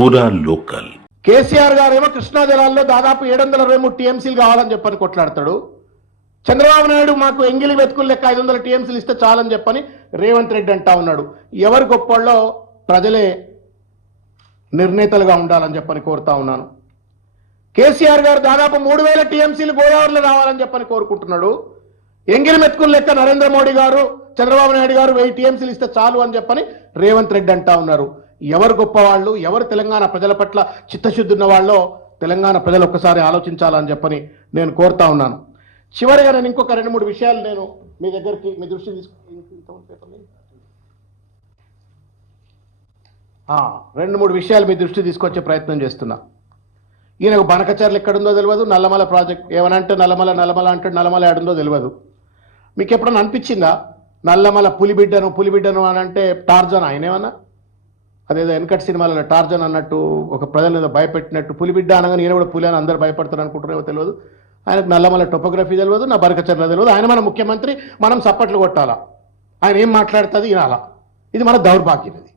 పూరా లోకల్. కేసీఆర్ గారేమో కృష్ణా జలాల్లో దాదాపు 723 టీఎంసీలు కావాలని చెప్పని కొట్లాడతాడు. చంద్రబాబు నాయుడు మాకు ఎంగిలి వెతుకులు లెక్క 500 టీఎంసీలు ఇస్తే చాలని చెప్పని రేవంత్ రెడ్డి అంటా ఉన్నాడు. ఎవరు గొప్పవాళ్ళో ప్రజలే నిర్ణేతలుగా ఉండాలని చెప్పని కోరుతా ఉన్నాను. కేసీఆర్ గారు దాదాపు 3000 టీఎంసీలు గోదావరిలో రావాలని చెప్పని కోరుకుంటున్నాడు. ఎంగిలి మెతుకులు లెక్క నరేంద్ర మోడీ గారు చంద్రబాబు నాయుడు గారు 1000 టీఎంసీలు ఇస్తే చాలు అని చెప్పని రేవంత్ రెడ్డి అంటా ఉన్నారు. ఎవరు గొప్పవాళ్ళు, ఎవరు తెలంగాణ ప్రజల పట్ల చిత్తశుద్ధి ఉన్న వాళ్ళో తెలంగాణ ప్రజలు ఒక్కసారి ఆలోచించాలని చెప్పని నేను కోరుతా ఉన్నాను. చివరిగా నేను ఇంకొక 2-3 విషయాలు నేను మీ దగ్గరికి మీ దృష్టి తీసుకొచ్చే ప్రయత్నం చేస్తున్నా. ఈయనకు బనకచర్లు ఎక్కడుందో తెలియదు, నల్లమల ప్రాజెక్ట్ ఏమనంటే నల్లమల అంటే నల్లమల ఏడుందో తెలియదు. మీకు ఎప్పుడన్నా అనిపించిందా నల్లమల పులిబిడ్డను అని అంటే టార్జన్ ఆయనేమన్నా అదేదో వెనకటి సినిమాలలో టార్జన్ అన్నట్టు ఒక ప్రజలు ఏదో భయపెట్టినట్టు పులిబిడ్డ అనగానే ఈయన కూడా పులి అని అందరూ భయపడతారు అనుకుంటారేమో తెలియదు. ఆయనకు నల్లమల టోపోగ్రఫీ తెలియదు, నా బనకచర్ల తెలియదు. ఆయన మన ముఖ్యమంత్రి, మనం సప్పట్లు కొట్టాలా, ఆయన ఏం మాట్లాడుతుంది వినాలా. ఇది మన దౌర్భాగ్యం. ఇది